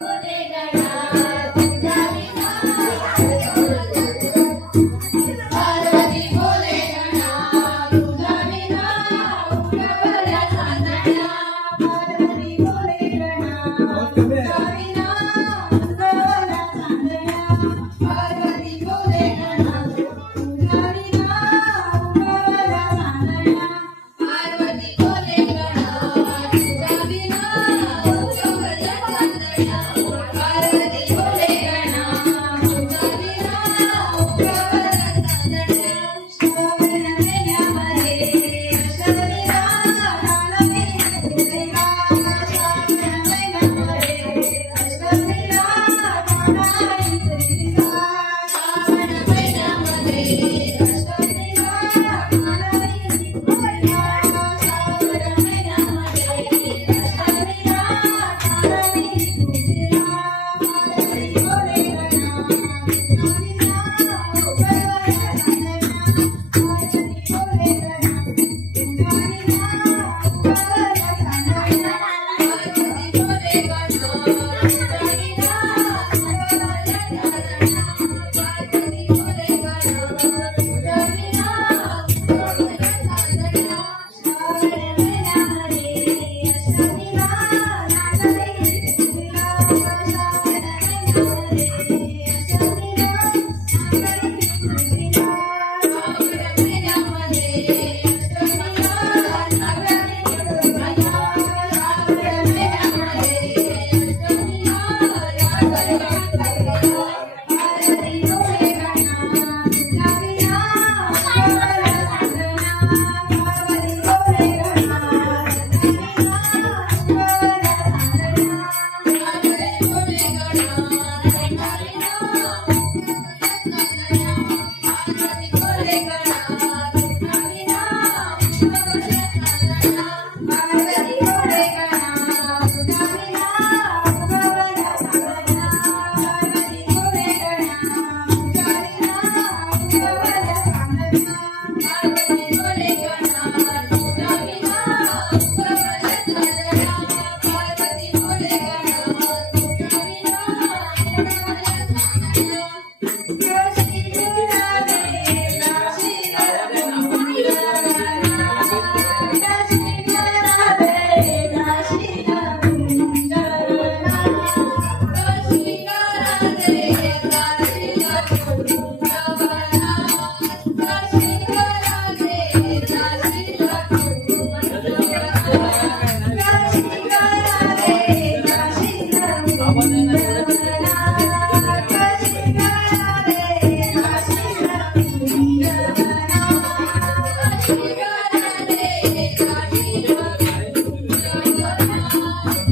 Bodega Thank you.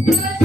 Thank you.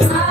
Yeah.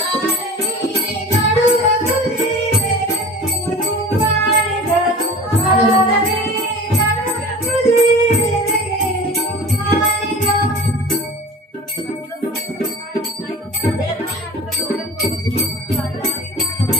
Hare